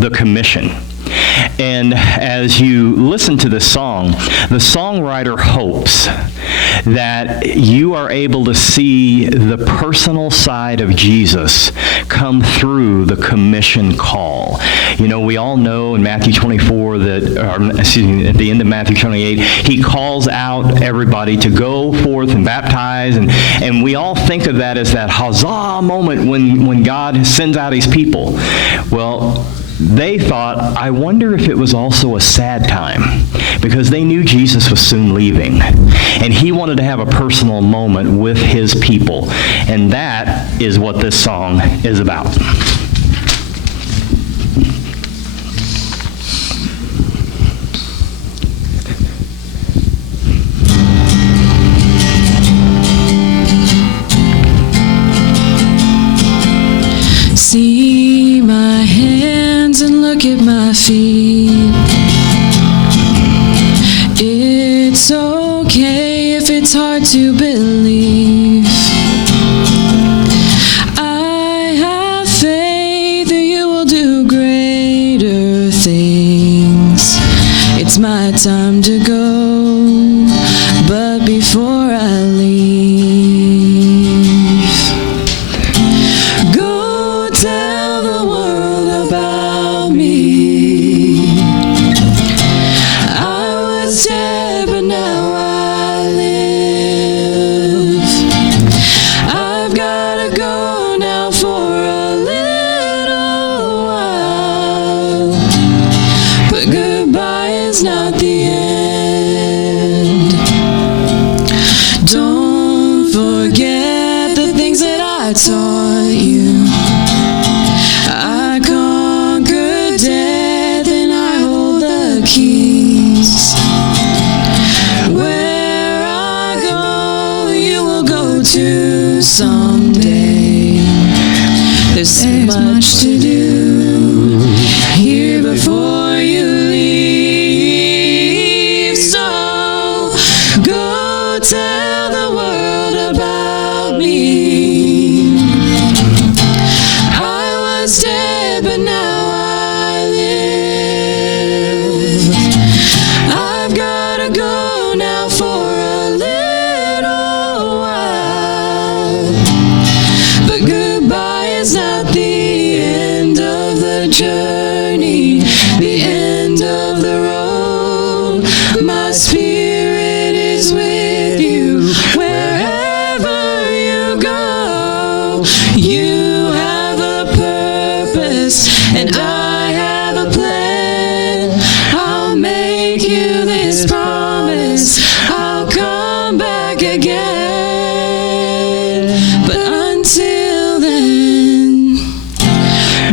the commission. And as you listen to this song, the songwriter hopes that you are able to see the personal side of Jesus come through the commission call. You know, we all know in Matthew 24 at the end of Matthew 28, he calls out everybody to go forth and baptize, and we all think of that as that huzzah moment when God sends out his people. Well, they thought, I wonder if it was also a sad time, because they knew Jesus was soon leaving, and he wanted to have a personal moment with his people, and that is what this song is about. See my hands and look at my feet. It's okay if it's hard to believe. I have faith that you will do greater things. It's my time to go, but before I leave, tell the world about me. I was dead, but now I live. I've gotta go now for a little while, but goodbye is not the end. Don't forget the things that I taught you. Keys. Where I go, you will go to someday. There's much to do here before you leave. So go tell the world about me. I was dead, but now journey, the end of the road. My spirit is with you wherever you go. You have a purpose and I have a plan. I'll make you this promise, I'll come back again. But until then,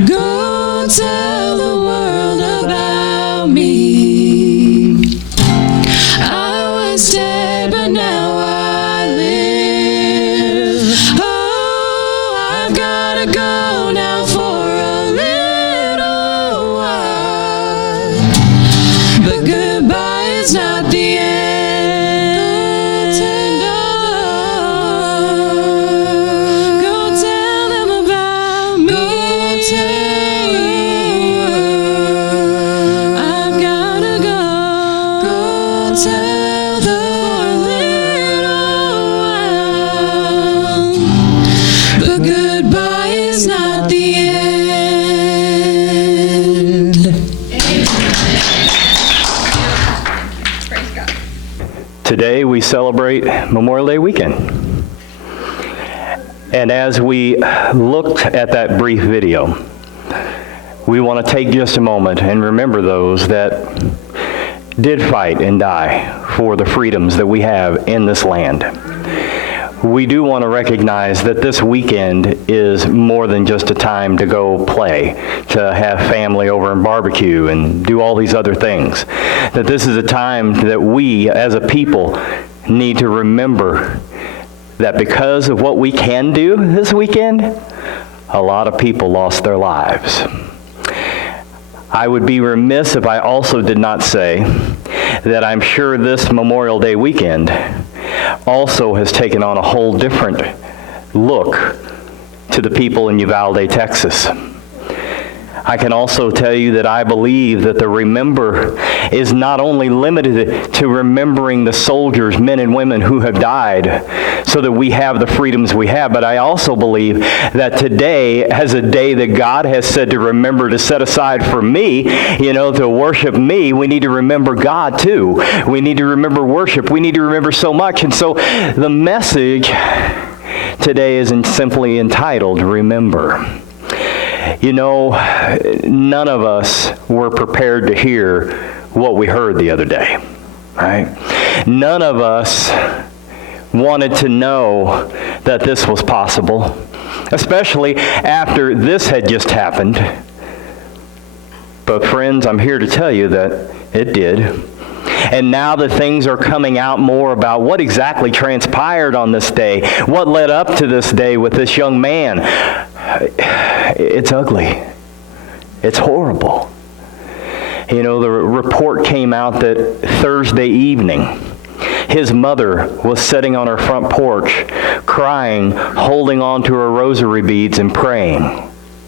go tell the world about me. I was dead, but now I live. Oh, I've gotta go now for a little while, but goodbye is not the end. Go tell them about me. Go tell I've gotta go. Go tell the little while, but goodbye is not the end. Praise God. Today we celebrate Memorial Day weekend. And as we looked at that brief video, we want to take just a moment and remember those that did fight and die for the freedoms that we have in this land. We do want to recognize that this weekend is more than just a time to go play, to have family over and barbecue and do all these other things. That this is a time that we as a people need to remember that because of what we can do this weekend, a lot of people lost their lives. I would be remiss if I also did not say that I'm sure this Memorial Day weekend also has taken on a whole different look to the people in Uvalde, Texas. I can also tell you that I believe that the remember is not only limited to remembering the soldiers, men and women who have died so that we have the freedoms we have, but I also believe that today, as a day that God has said to remember, to set aside for me, to worship me, we need to remember God too. We need to remember worship. We need to remember so much. And so the message today is simply entitled, Remember. None of us were prepared to hear what we heard the other day, right? None of us wanted to know that this was possible, especially after this had just happened. But friends, I'm here to tell you that it did. And now that things are coming out more about what exactly transpired on this day, what led up to this day with this young man, it's ugly. It's horrible. The report came out that Thursday evening, his mother was sitting on her front porch, crying, holding on to her rosary beads and praying.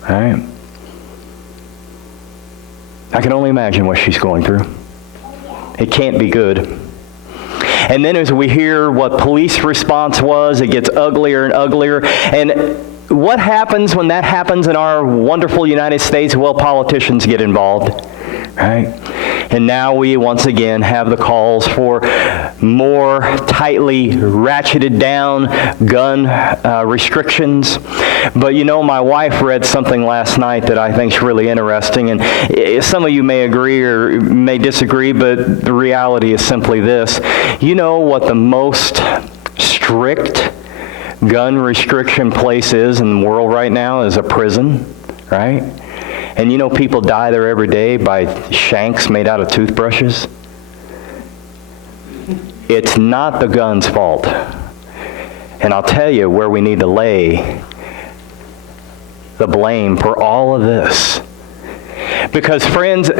Right? I can only imagine what she's going through. It can't be good. And then as we hear what police response was, it gets uglier and uglier. And what happens when that happens in our wonderful United States? Well, politicians get involved, right? And now we once again have the calls for more tightly ratcheted down gun restrictions. But my wife read something last night that I think is really interesting, and some of you may agree or may disagree, but the reality is simply this. You know what the most strict gun restriction place is in the world right now is a prison, right? And people die there every day by shanks made out of toothbrushes. It's not the gun's fault. And I'll tell you where we need to lay the blame for all of this. Because, friends,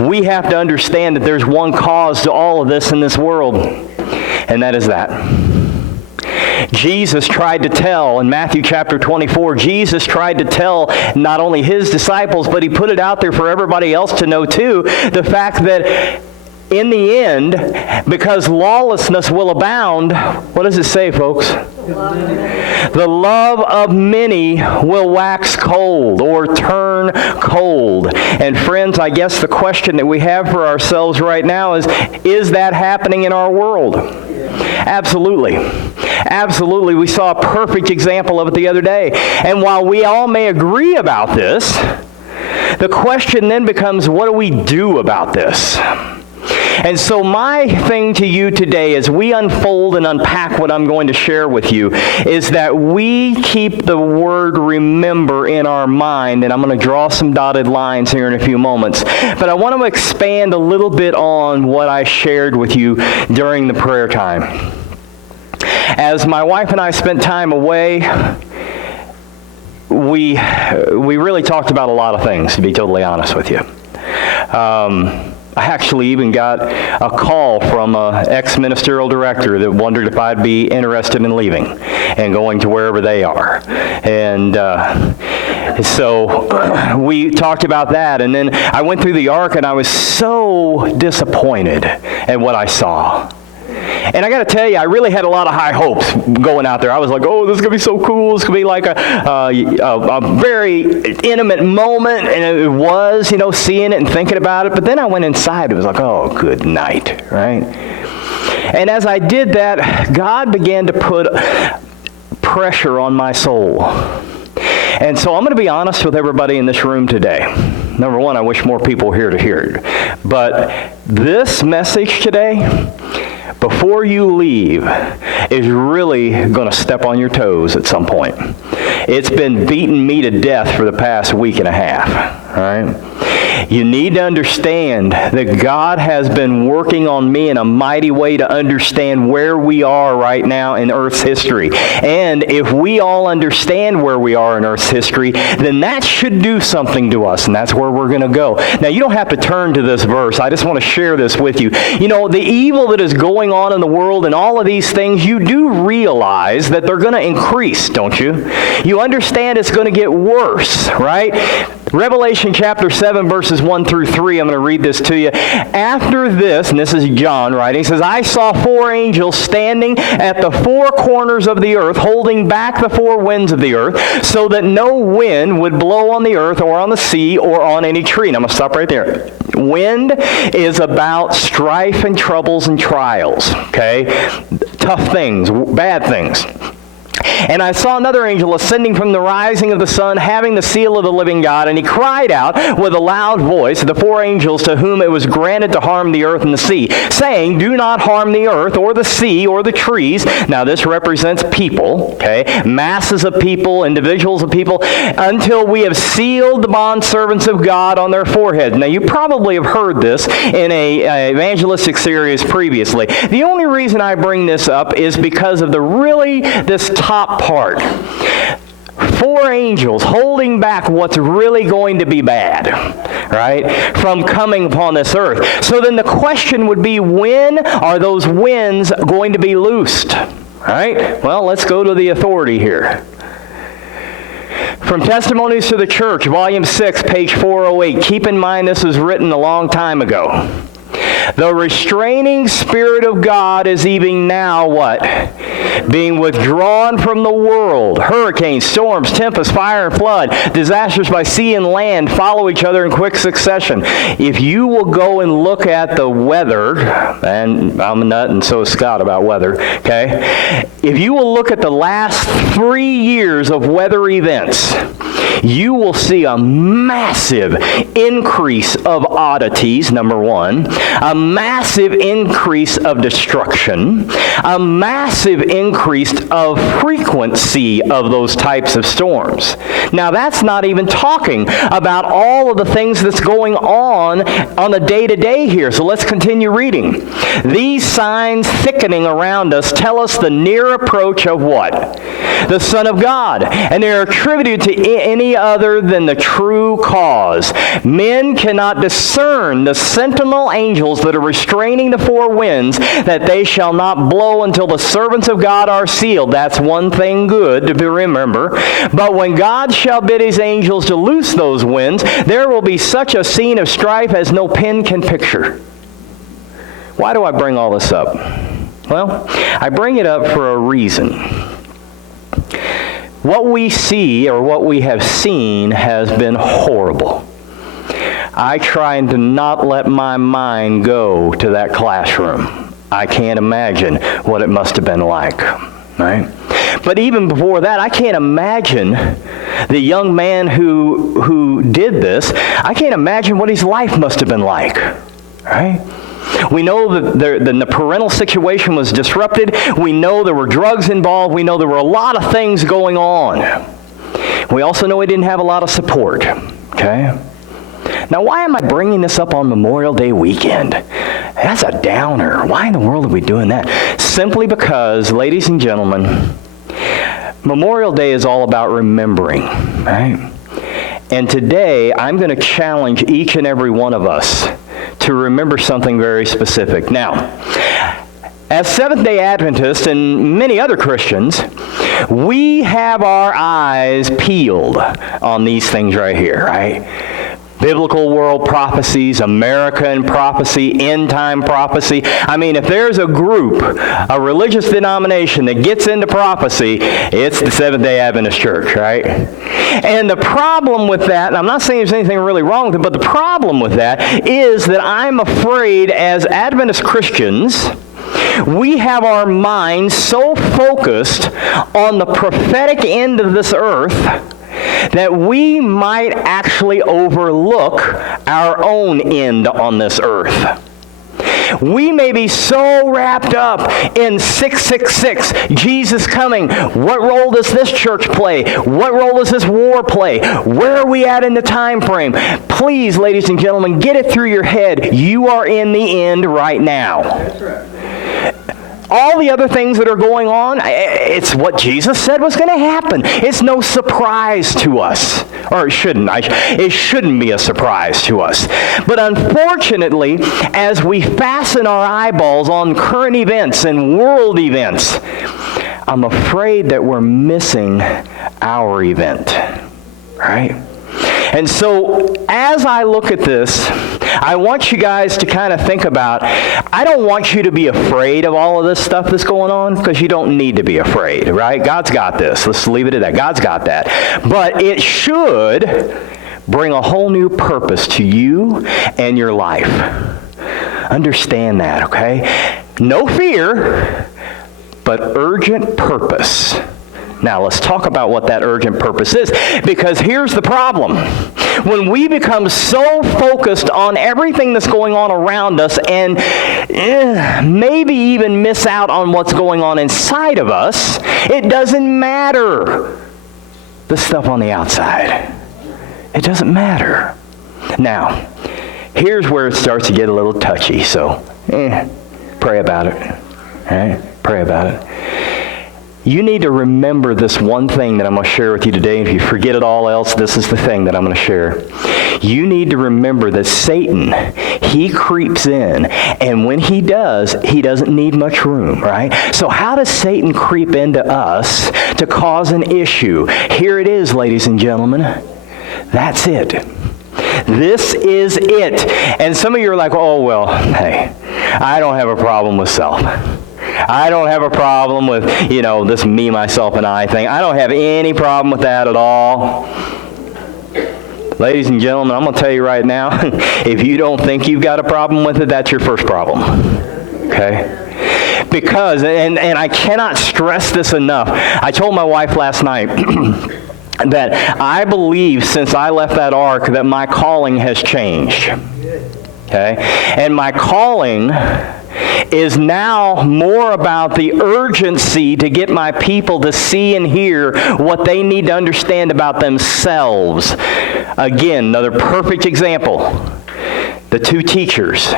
we have to understand that there's one cause to all of this in this world, and that is that. Jesus tried to tell, in Matthew chapter 24, Jesus tried to tell not only his disciples, but he put it out there for everybody else to know too, the fact that in the end, because lawlessness will abound, what does it say, folks? The love of many will wax cold or turn cold. And friends, I guess the question that we have for ourselves right now is that happening in our world? Absolutely. Absolutely. We saw a perfect example of it the other day. And while we all may agree about this, the question then becomes, what do we do about this? And so my thing to you today as we unfold and unpack what I'm going to share with you is that we keep the word remember in our mind, and I'm going to draw some dotted lines here in a few moments. But I want to expand a little bit on what I shared with you during the prayer time. As my wife and I spent time away, we really talked about a lot of things, to be totally honest with you. I actually even got a call from an ex-ministerial director that wondered if I'd be interested in leaving and going to wherever they are. And so we talked about that. And then I went through the ark, and I was so disappointed at what I saw. And I got to tell you, I really had a lot of high hopes going out there. I was like, oh, this is going to be so cool. It's going to be like a very intimate moment. And it was, seeing it and thinking about it. But then I went inside. It was like, oh, good night, right? And as I did that, God began to put pressure on my soul. And so I'm going to be honest with everybody in this room today. Number one, I wish more people were here to hear it. But this message today, before you leave, is really going to step on your toes at some point. It's been beating me to death for the past week and a half, all right? You need to understand that God has been working on me in a mighty way to understand where we are right now in Earth's history. And if we all understand where we are in Earth's history, then that should do something to us, and that's where we're going to go. Now, you don't have to turn to this verse. I just want to share this with you. The evil that is going on in the world and all of these things, you do realize that they're going to increase, don't you? You understand it's going to get worse, right? Revelation chapter 7, verses 1 through 3, I'm going to read this to you. After this, and this is John writing, he says, I saw 4 angels standing at the 4 corners of the earth, holding back the 4 winds of the earth, so that no wind would blow on the earth or on the sea or on any tree. And I'm going to stop right there. Wind is about strife and troubles and trials, okay? Tough things, bad things. And I saw another angel ascending from the rising of the sun, having the seal of the living God, and he cried out with a loud voice, the 4 angels to whom it was granted to harm the earth and the sea, saying, do not harm the earth or the sea or the trees. Now this represents people, okay? Masses of people, individuals of people, until we have sealed the bondservants of God on their foreheads. Now you probably have heard this in a evangelistic series previously. The only reason I bring this up is because of this top part. 4 angels holding back what's really going to be bad, right, from coming upon this earth. So then the question would be, when are those winds going to be loosed? Right? Well, let's go to the authority here. From Testimonies to the Church, Volume 6, page 408. Keep in mind this was written a long time ago. The restraining Spirit of God is even now what? Being withdrawn from the world. Hurricanes, storms, tempests, fire, and flood, disasters by sea and land follow each other in quick succession. If you will go and look at the weather, and I'm a nut and so is Scott about weather, okay? If you will look at the last 3 years of weather events, you will see a massive increase of oddities, number one, a massive increase of destruction, a massive increase of frequency of those types of storms. Now that's not even talking about all of the things that's going on the day-to-day here. So let's continue reading. These signs thickening around us tell us the near approach of what? The Son of God. And they are attributed to any other than the true cause. Men cannot discern the sentinel angels that are restraining the 4 winds, that they shall not blow until the servants of God are sealed. That's one thing good to remember. But when God shall bid his angels to loose those winds, there will be such a scene of strife as no pen can picture. Why do I bring all this up? Well, I bring it up for a reason. What we see, or what we have seen, has been horrible. I try to not let my mind go to that classroom. I can't imagine what it must have been like, right? But even before that, I can't imagine the young man who did this. I can't imagine what his life must have been like, right? We know that the parental situation was disrupted. We know there were drugs involved. We know there were a lot of things going on. We also know he didn't have a lot of support, okay? Now, why am I bringing this up on Memorial Day weekend? That's a downer. Why in the world are we doing that? Simply because, ladies and gentlemen, Memorial Day is all about remembering, right? And today, I'm going to challenge each and every one of us to remember something very specific. Now, as Seventh-day Adventists and many other Christians, we have our eyes peeled on these things right here, right? Biblical world prophecies, American prophecy, end-time prophecy. I mean, if there's a group, a religious denomination that gets into prophecy, it's the Seventh-day Adventist Church, right? And the problem with that, and I'm not saying there's anything really wrong with it, but the problem with that is that I'm afraid as Adventist Christians, we have our minds so focused on the prophetic end of this earth that we might actually overlook our own end on this earth. We may be so wrapped up in 666, Jesus coming. What role does this church play? What role does this war play? Where are we at in the time frame? Please, ladies and gentlemen, get it through your head. You are in the end right now. That's right. All the other things that are going on, it's what Jesus said was going to happen. It's no surprise to us. Or it shouldn't. It shouldn't be a surprise to us. But unfortunately, as we fasten our eyeballs on current events and world events, I'm afraid that we're missing our event. Right? And so as I look at this, I want you guys to kind of think about, I don't want you to be afraid of all of this stuff that's going on, because you don't need to be afraid, right? God's got this. Let's leave it at that. God's got that. But it should bring a whole new purpose to you and your life. Understand that, okay? No fear, but urgent purpose. Now, let's talk about what that urgent purpose is, because here's the problem. When we become so focused on everything that's going on around us and maybe even miss out on what's going on inside of us, it doesn't matter the stuff on the outside. It doesn't matter. Now, here's where it starts to get a little touchy, so pray about it. All right? Pray about it. You need to remember this one thing that I'm going to share with you today. If you forget it all else, this is the thing that I'm going to share. You need to remember that Satan, he creeps in, and when he does, he doesn't need much room, right? So how does Satan creep into us to cause an issue? Here it is, ladies and gentlemen. That's it. This is it. And some of you are like, oh, well, hey, I don't have a problem with self. I don't have a problem with, this me, myself, and I thing. I don't have any problem with that at all. Ladies and gentlemen, I'm going to tell you right now, if you don't think you've got a problem with it, that's your first problem. Okay? Because, and I cannot stress this enough. I told my wife last night that I believe since I left that ark that my calling has changed. Okay? And my calling is now more about the urgency to get my people to see and hear what they need to understand about themselves. Again, another perfect example. The two teachers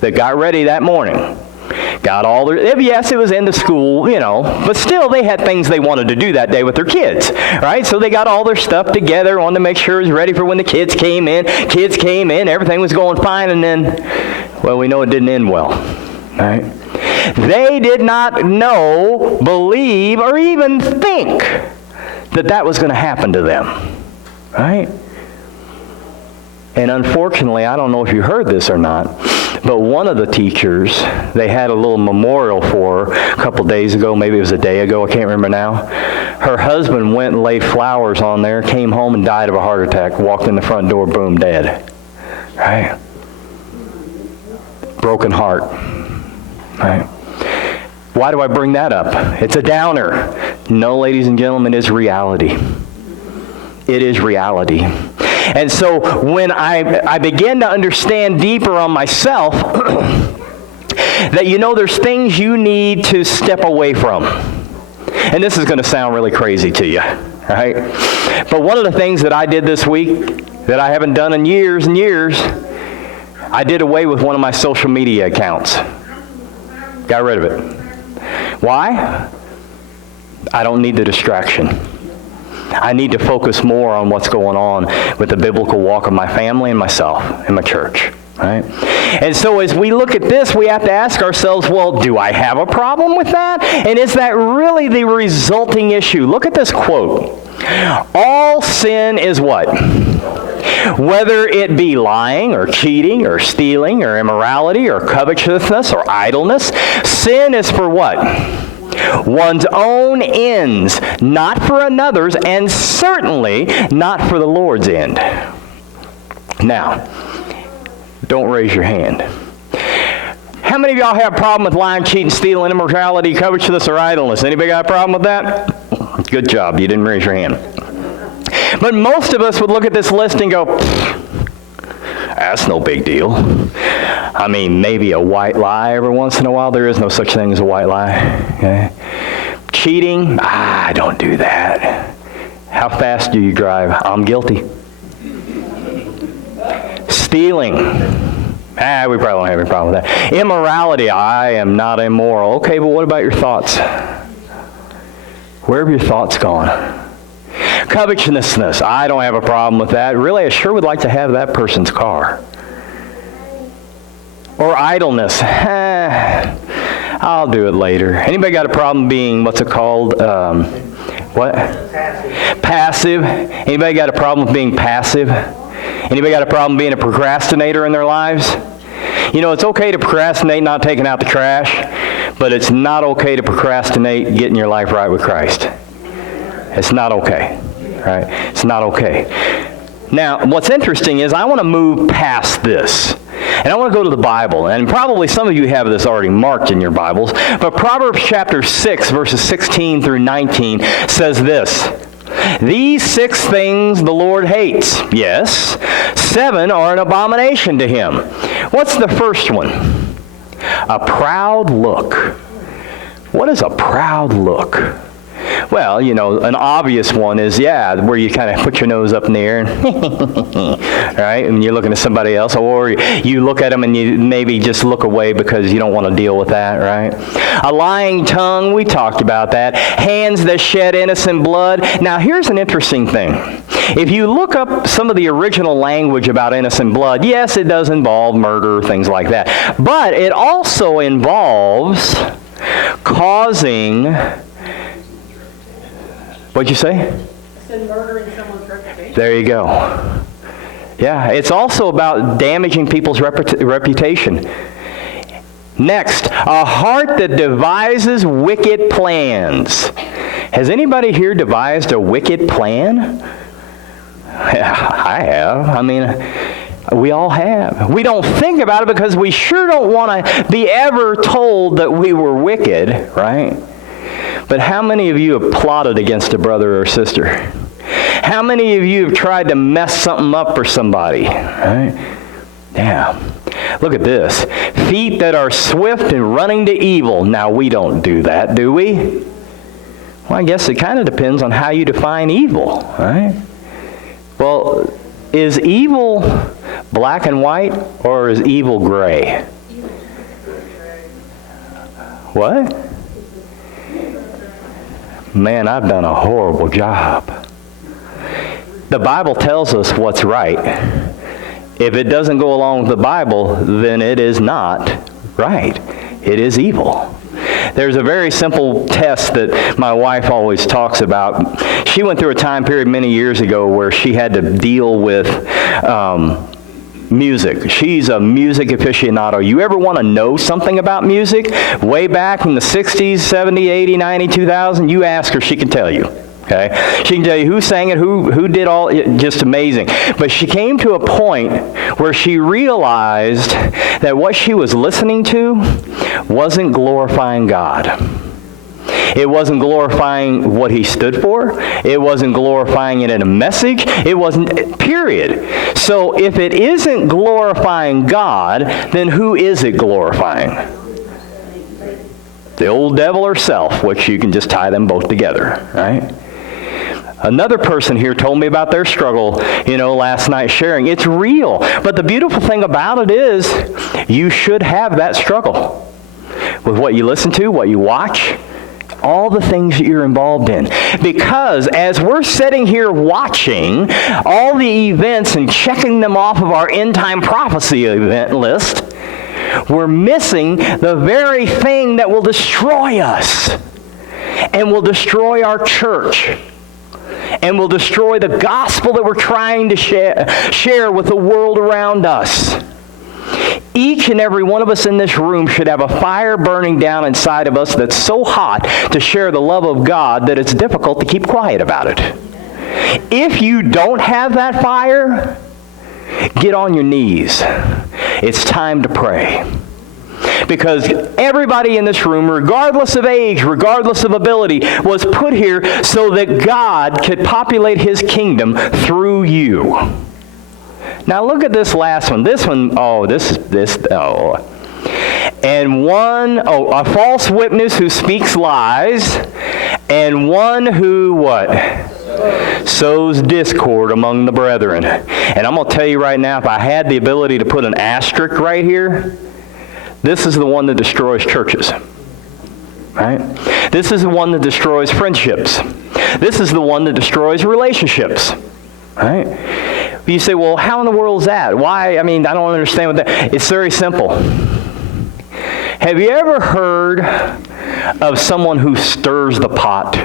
that got ready that morning got all their, yes, it was in the school, but still they had things they wanted to do that day with their kids, right? So they got all their stuff together, wanted to make sure it was ready for when the kids came in. Kids came in, everything was going fine, and then, well, we know it didn't end well, right? They did not know, believe, or even think that that was going to happen to them, right? And unfortunately, I don't know if you heard this or not, but one of the teachers, they had a little memorial for her a couple days ago, maybe it was a day ago, I can't remember now. Her husband went and laid flowers on there, came home and died of a heart attack, walked in the front door, boom, dead. Right? Broken heart. Right? Why do I bring that up? It's a downer. No, ladies and gentlemen, it's reality. It is reality. And so when I begin to understand deeper on myself that, there's things you need to step away from. And this is going to sound really crazy to you, right? But one of the things that I did this week that I haven't done in years and years, I did away with one of my social media accounts. Got rid of it. Why? I don't need the distraction. I need to focus more on what's going on with the biblical walk of my family and myself and my church, right? And so as we look at this, we have to ask ourselves, well, do I have a problem with that? And is that really the resulting issue? Look at this quote. All sin is what? Whether it be lying or cheating or stealing or immorality or covetousness or idleness, sin is for what? One's own ends, not for another's, and certainly not for the Lord's end. Now, don't raise your hand. How many of y'all have a problem with lying, cheating, stealing, immorality, covetousness, or idleness? Anybody got a problem with that? Good job, you didn't raise your hand. But most of us would look at this list and go, that's no big deal. I mean, maybe a white lie every once in a while. There is no such thing as a white lie. Okay? Cheating, I don't do that. How fast do you drive? I'm guilty. Stealing, we probably don't have any problem with that. Immorality, I am not immoral. Okay, but what about your thoughts? Where have your thoughts gone? Covetousness, I don't have a problem with that. Really, I sure would like to have that person's car. Or idleness, I'll do it later. Anybody got a problem being, what's it called, What? Passive. Anybody got a problem with being passive? Anybody got a problem being a procrastinator in their lives? You know, it's okay to procrastinate not taking out the trash, but it's not okay to procrastinate getting your life right with Christ. It's not okay, right? It's not okay. Now, what's interesting is I want to move past this. And I want to go to the Bible. And probably some of you have this already marked in your Bibles. But Proverbs chapter 6, verses 16 through 19 says this. These 6 things the Lord hates. Yes. 7 are an abomination to him. What's the first one? A proud look. What is a proud look? Well, you know, an obvious one is, where you kind of put your nose up in the air, and right? And you're looking at somebody else, or you look at them and you maybe just look away because you don't want to deal with that, right? A lying tongue, we talked about that. Hands that shed innocent blood. Now, here's an interesting thing. If you look up some of the original language about innocent blood, yes, it does involve murder, things like that. But it also involves causing... What'd you say? I said murdering someone's reputation. There you go. Yeah, it's also about damaging people's reputation. Next, a heart that devises wicked plans. Has anybody here devised a wicked plan? Yeah, I have. I mean, we all have. We don't think about it because we sure don't want to be ever told that we were wicked, right? But how many of you have plotted against a brother or sister? How many of you have tried to mess something up for somebody? Right? Yeah. Look at this. Feet that are swift and running to evil. Now, we don't do that, do we? Well, I guess it kind of depends on how you define evil, right? Well, is evil black and white, or is evil gray? What? Man, I've done a horrible job. The Bible tells us what's right. If it doesn't go along with the Bible, then it is not right. It is evil. There's a very simple test that my wife always talks about. She went through a time period many years ago where she had to deal with music. She's a music aficionado. You ever want to know something about music? Way back in the 60s, 70, 80, 90, 2000, you ask her, she can tell you. Okay? She can tell you who sang it, who did all, just amazing. But she came to a point where she realized that what she was listening to wasn't glorifying God. It wasn't glorifying what he stood for. It wasn't glorifying it in a message. It wasn't, period. So if it isn't glorifying God, then who is it glorifying? The old devil or self, which you can just tie them both together, right? Another person here told me about their struggle, last night sharing. It's real. But the beautiful thing about it is you should have that struggle with what you listen to, what you watch, all the things that you're involved in. Because as we're sitting here watching all the events and checking them off of our end time prophecy event list, we're missing the very thing that will destroy us and will destroy our church and will destroy the gospel that we're trying to share with the world around us. Each and every one of us in this room should have a fire burning down inside of us that's so hot to share the love of God that it's difficult to keep quiet about it. If you don't have that fire, get on your knees. It's time to pray. Because everybody in this room, regardless of age, regardless of ability, was put here so that God could populate his kingdom through you. Now look at this last one. And a false witness who speaks lies, and one who what? Sows discord among the brethren. And I'm going to tell you right now, if I had the ability to put an asterisk right here, this is the one that destroys churches. Right? This is the one that destroys friendships. This is the one that destroys relationships. Right? You say, well, how in the world is that? Why? I don't understand what that... It's very simple. Have you ever heard of someone who stirs the pot?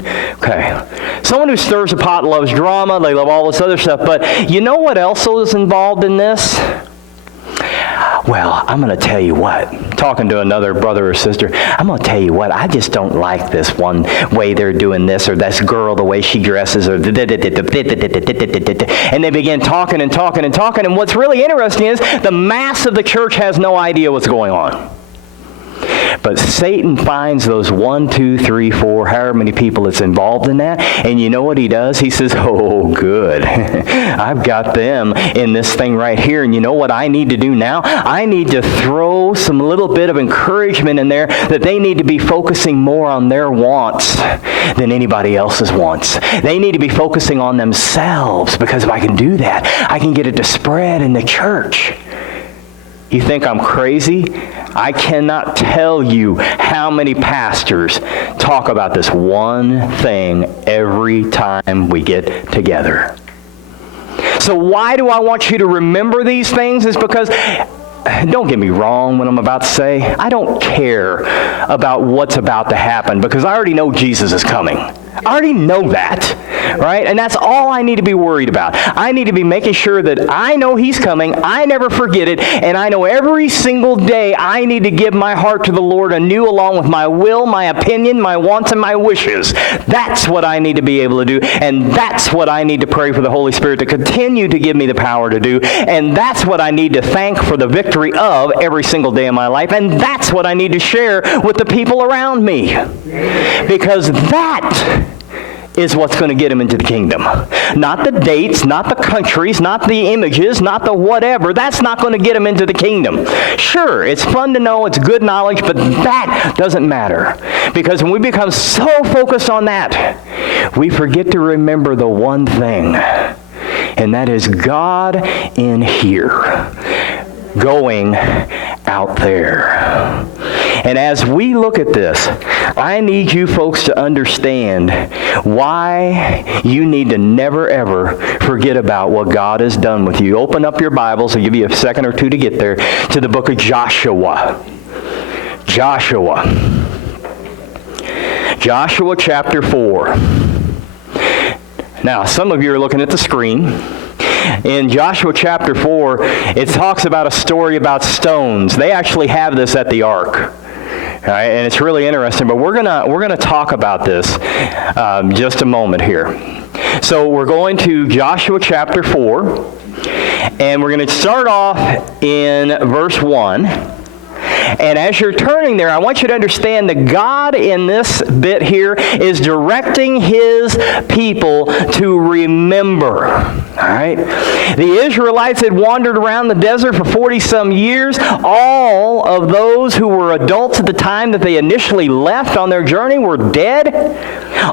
Okay. Someone who stirs a pot loves drama. They love all this other stuff. But you know what else is involved in this? Well, I'm going to tell you what. Talking to another brother or sister, I'm going to tell you what. I just don't like this one way they're doing this, or this girl, the way she dresses, or and they begin talking and talking and talking. And what's really interesting is the mass of the church has no idea what's going on. But Satan finds those 1, 2, 3, 4, however many people that's involved in that. And you know what he does? He says, oh, good. I've got them in this thing right here. And you know what I need to do now? I need to throw some little bit of encouragement in there that they need to be focusing more on their wants than anybody else's wants. They need to be focusing on themselves, because if I can do that, I can get it to spread in the church. You think I'm crazy? I cannot tell you how many pastors talk about this one thing every time we get together. So why do I want you to remember these things? Is because, don't get me wrong when I'm about to say, I don't care about what's about to happen, because I already know Jesus is coming. I already know that, right? And that's all I need to be worried about. I need to be making sure that I know he's coming, I never forget it, and I know every single day I need to give my heart to the Lord anew, along with my will, my opinion, my wants, and my wishes. That's what I need to be able to do, and that's what I need to pray for the Holy Spirit to continue to give me the power to do, and that's what I need to thank for the victory of every single day of my life, and that's what I need to share with the people around me. Because that is what's going to get them into the kingdom. Not the dates, not the countries, not the images, not the whatever. That's not going to get them into the kingdom. Sure, it's fun to know, it's good knowledge, but that doesn't matter. Because when we become so focused on that, we forget to remember the one thing, and that is God in here, going out there. And as we look at this, I need you folks to understand why you need to never, ever forget about what God has done with you. Open up your Bibles. I'll give you a second or two to get there, to the book of Joshua. Joshua chapter 4. Now, some of you are looking at the screen. In Joshua chapter 4, it talks about a story about stones. They actually have this at the ark. All right, and it's really interesting, but we're gonna talk about this just a moment here. So we're going to Joshua chapter 4, and we're going to start off in verse 1. And as you're turning there, I want you to understand that God in this bit here is directing his people to remember. All right? The Israelites had wandered around the desert for 40-some years. All of those who were adults at the time that they initially left on their journey were dead.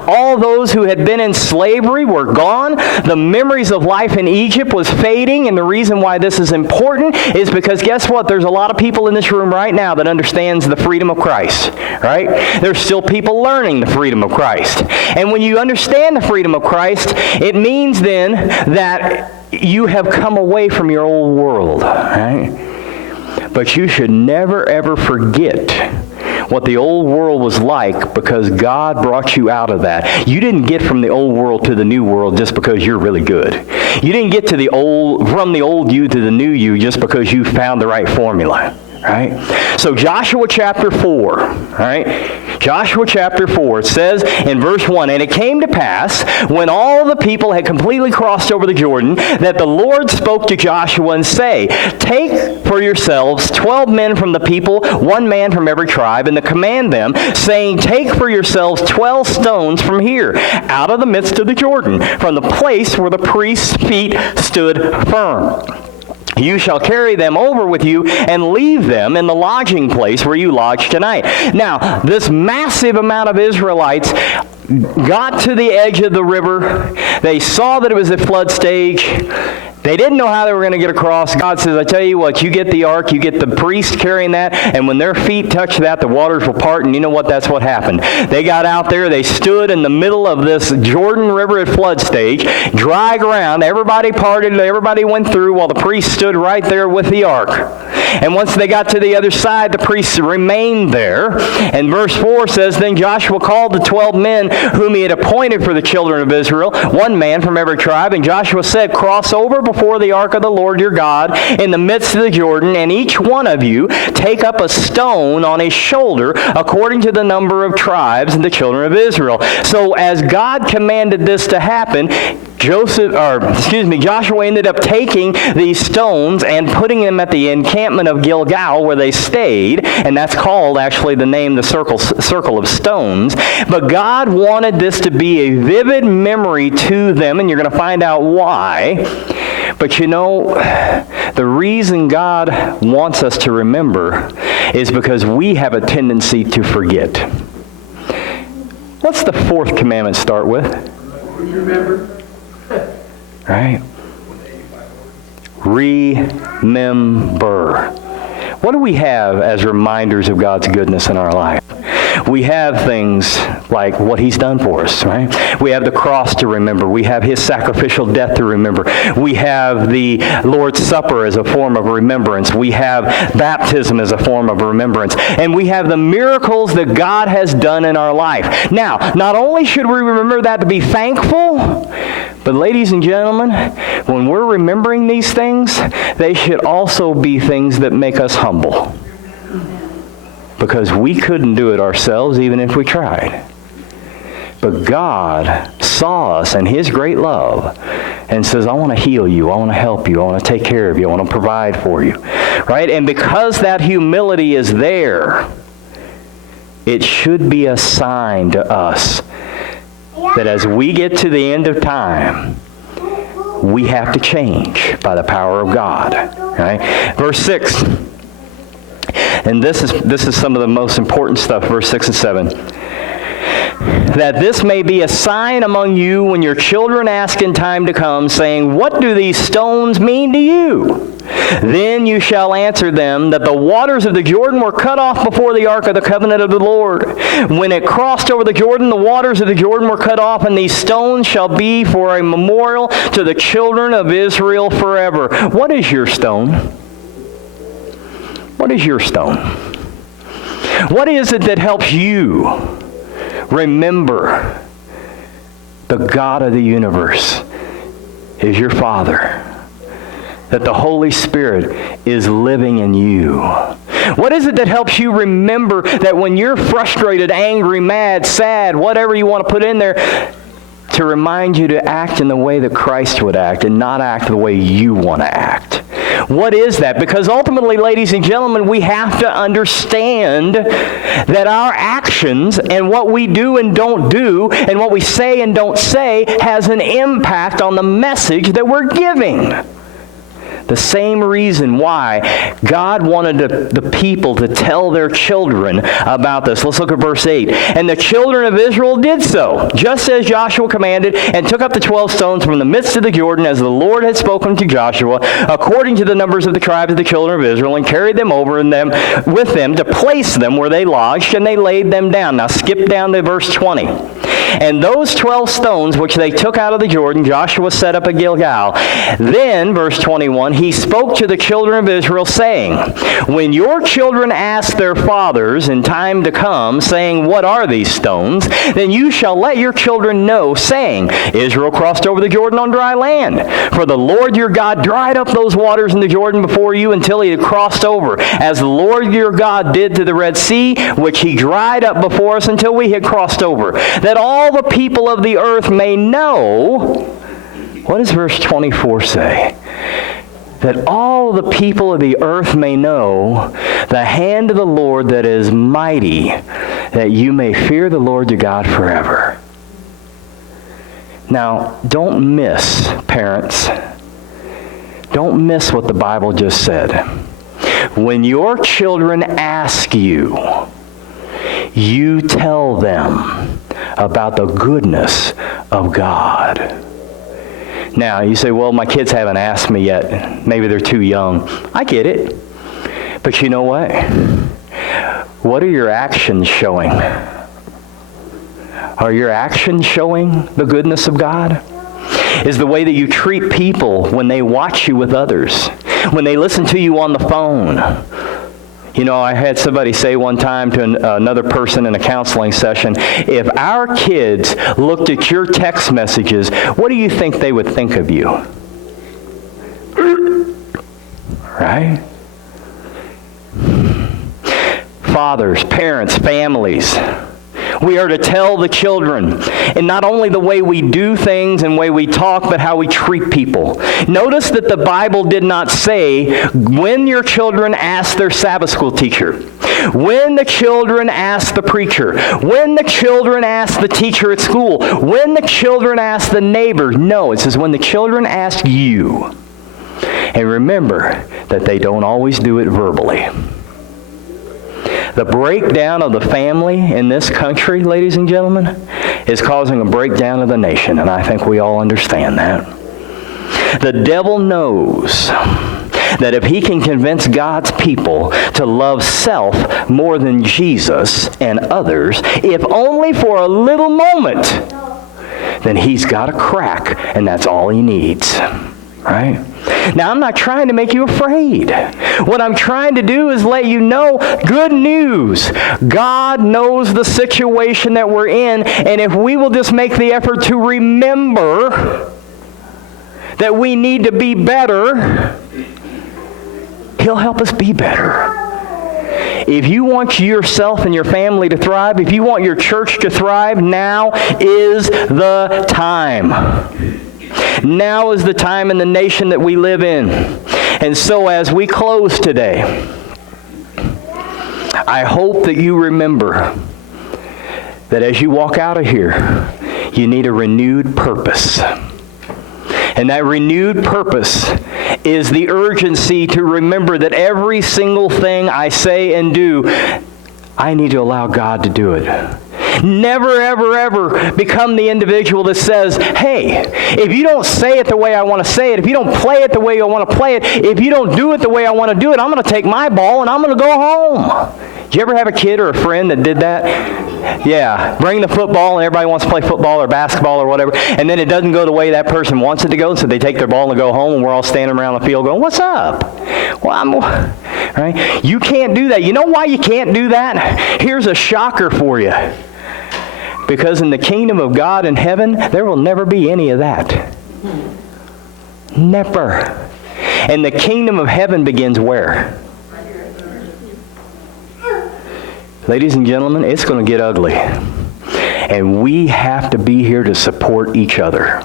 All those who had been in slavery were gone. The memories of life in Egypt was fading, and the reason why this is important is because guess what? There's a lot of people in this room right now that understands the freedom of Christ, right? There's still people learning the freedom of Christ. And when you understand the freedom of Christ, it means then that you have come away from your old world, right? But you should never, ever forget what the old world was like, because God brought you out of that. You didn't get from the old world to the new world just because you're really good. You didn't get from the old you to the new you just because you found the right formula. Right? So Joshua chapter 4, right? Joshua chapter 4, it says in verse 1, and it came to pass, when all the people had completely crossed over the Jordan, that the Lord spoke to Joshua and say, take for yourselves 12 men from the people, 1 man from every tribe, and to command them, saying, take for yourselves 12 stones from here, out of the midst of the Jordan, from the place where the priest's feet stood firm. You shall carry them over with you and leave them in the lodging place where you lodge tonight. Now, this massive amount of Israelites got to the edge of the river. They saw that it was at flood stage. They didn't know how they were going to get across. God says, I tell you what, you get the ark, you get the priest carrying that, and when their feet touch that, the waters will part, and you know what? That's what happened. They got out there, they stood in the middle of this Jordan River at flood stage, dry ground, everybody parted, everybody went through while the priest stood right there with the ark. And once they got to the other side, the priests remained there. And verse 4 says, Then Joshua called the 12 men whom he had appointed for the children of Israel, one man from every tribe. And Joshua said, Cross over before the ark of the Lord your God in the midst of the Jordan, and each one of you take up a stone on his shoulder according to the number of tribes of the children of Israel. So as God commanded this to happen, Joshua ended up taking these stones and putting them at the encampment of Gilgal where they stayed, and that's called actually the name the circle of stones. But God wanted this to be a vivid memory to them, and you're going to find out why. But you know, the reason God wants us to remember is because we have a tendency to forget. What's the fourth commandment start with? Remember. Right? Remember. What do we have as reminders of God's goodness in our life? We have things like what He's done for us, right? We have the cross to remember. We have His sacrificial death to remember. We have the Lord's Supper as a form of remembrance. We have baptism as a form of remembrance. And we have the miracles that God has done in our life. Now, not only should we remember that to be thankful, but ladies and gentlemen, when we're remembering these things, they should also be things that make us humble. Because we couldn't do it ourselves even if we tried. But God saw us in His great love and says, I want to heal you, I want to help you, I want to take care of you, I want to provide for you. Right? And because that humility is there, it should be a sign to us that as we get to the end of time, we have to change by the power of God. Right? Verse 6. And this is some of the most important stuff, verse 6 and 7. That this may be a sign among you when your children ask in time to come, saying, What do these stones mean to you? Then you shall answer them that the waters of the Jordan were cut off before the ark of the covenant of the Lord. When it crossed over the Jordan, the waters of the Jordan were cut off, and these stones shall be for a memorial to the children of Israel forever. What is your stone? What is your stone? What is it that helps you remember the God of the universe is your Father? That the Holy Spirit is living in you. What is it that helps you remember that when you're frustrated, angry, mad, sad, whatever you want to put in there, to remind you to act in the way that Christ would act and not act the way you want to act? What is that? Because ultimately, ladies and gentlemen, we have to understand that our actions and what we do and don't do and what we say and don't say has an impact on the message that we're giving. The same reason why God wanted the people to tell their children about this. Let's look at verse 8. And the children of Israel did so, just as Joshua commanded, and took up the 12 stones from the midst of the Jordan, as the Lord had spoken to Joshua, according to the numbers of the tribes of the children of Israel, and carried them over in them with them to place them where they lodged, and they laid them down. Now skip down to verse 20. And those 12 stones which they took out of the Jordan, Joshua set up at Gilgal. Then, verse 21, he spoke to the children of Israel, saying, When your children ask their fathers in time to come, saying, What are these stones? Then you shall let your children know, saying, Israel crossed over the Jordan on dry land. For the Lord your God dried up those waters in the Jordan before you until he had crossed over, as the Lord your God did to the Red Sea, which he dried up before us until we had crossed over. That all the people of the earth may know. What does verse 24 say? That all the people of the earth may know the hand of the Lord that is mighty, that you may fear the Lord your God forever. Now, don't miss, parents, don't miss what the Bible just said. When your children ask you, you tell them about the goodness of God. Now, you say, well, my kids haven't asked me yet. Maybe they're too young. I get it. But you know what? What are your actions showing? Are your actions showing the goodness of God? Is the way that you treat people when they watch you with others, when they listen to you on the phone? You know, I had somebody say one time to another person in a counseling session, if our kids looked at your text messages, what do you think they would think of you? Right? Fathers, parents, families, we are to tell the children, and not only the way we do things and the way we talk, but how we treat people. Notice that the Bible did not say, when your children ask their Sabbath school teacher, when the children ask the preacher, when the children ask the teacher at school, when the children ask the neighbor. No, it says when the children ask you. And remember that they don't always do it verbally. The breakdown of the family in this country, ladies and gentlemen, is causing a breakdown of the nation, and I think we all understand that. The devil knows that if he can convince God's people to love self more than Jesus and others, if only for a little moment, then he's got a crack, and that's all he needs. Right? Now, I'm not trying to make you afraid. What I'm trying to do is let you know good news. God knows the situation that we're in, and if we will just make the effort to remember that we need to be better, he'll help us be better. If you want yourself and your family to thrive, if you want your church to thrive, now is the time. Now is the time in the nation that we live in. And so as we close today, I hope that you remember that as you walk out of here, you need a renewed purpose. And that renewed purpose is the urgency to remember that every single thing I say and do, I need to allow God to do it. Never, ever, ever become the individual that says, hey, if you don't say it the way I want to say it, if you don't play it the way I want to play it, if you don't do it the way I want to do it, I'm going to take my ball and I'm going to go home. Did you ever have a kid or a friend that did that? Yeah, bring the football and everybody wants to play football or basketball or whatever, and then it doesn't go the way that person wants it to go, so they take their ball and go home, and we're all standing around the field going, what's up? Well, right? You can't do that. You know why you can't do that? Here's a shocker for you. Because in the kingdom of God in heaven, there will never be any of that. Never. And the kingdom of heaven begins where? Ladies and gentlemen, it's going to get ugly. And we have to be here to support each other.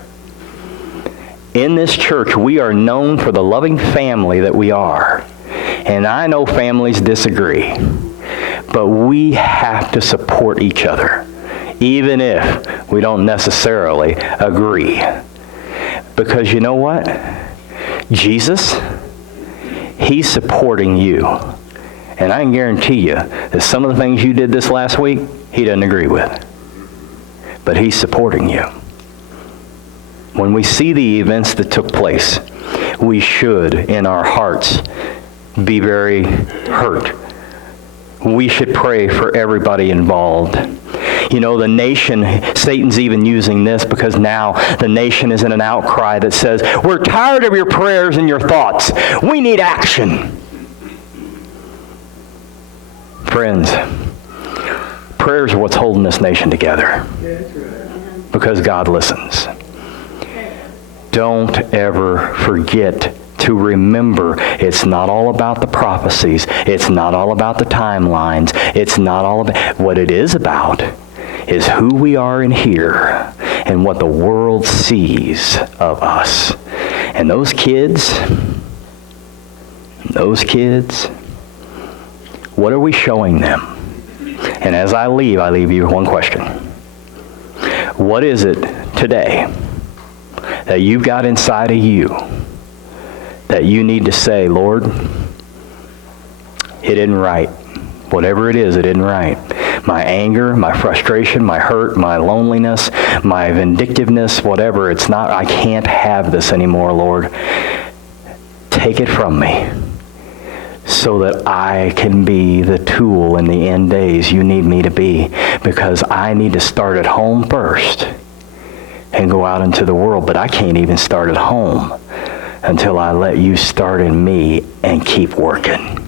In this church, we are known for the loving family that we are. And I know families disagree. But we have to support each other, even if we don't necessarily agree. Because you know what? Jesus, he's supporting you. And I can guarantee you that some of the things you did this last week, he doesn't agree with. But he's supporting you. When we see the events that took place, we should, in our hearts, be very hurt. We should pray for everybody involved. You know, the nation, Satan's even using this because now the nation is in an outcry that says, we're tired of your prayers and your thoughts. We need action. Friends, prayers are what's holding this nation together. Because God listens. Don't ever forget to remember it's not all about the prophecies. It's not all about the timelines. It's not all about... What it is about is who we are in here and what the world sees of us. And those kids, what are we showing them? And as I leave you with one question. What is it today that you've got inside of you that you need to say, Lord, it isn't right. Whatever it is, it isn't right. my anger, my frustration, my hurt, my loneliness, my vindictiveness, whatever. It's not, I can't have this anymore, Lord. Take it from me so that I can be the tool in the end days you need me to be, because I need to start at home first and go out into the world, but I can't even start at home until I let you start in me and keep working.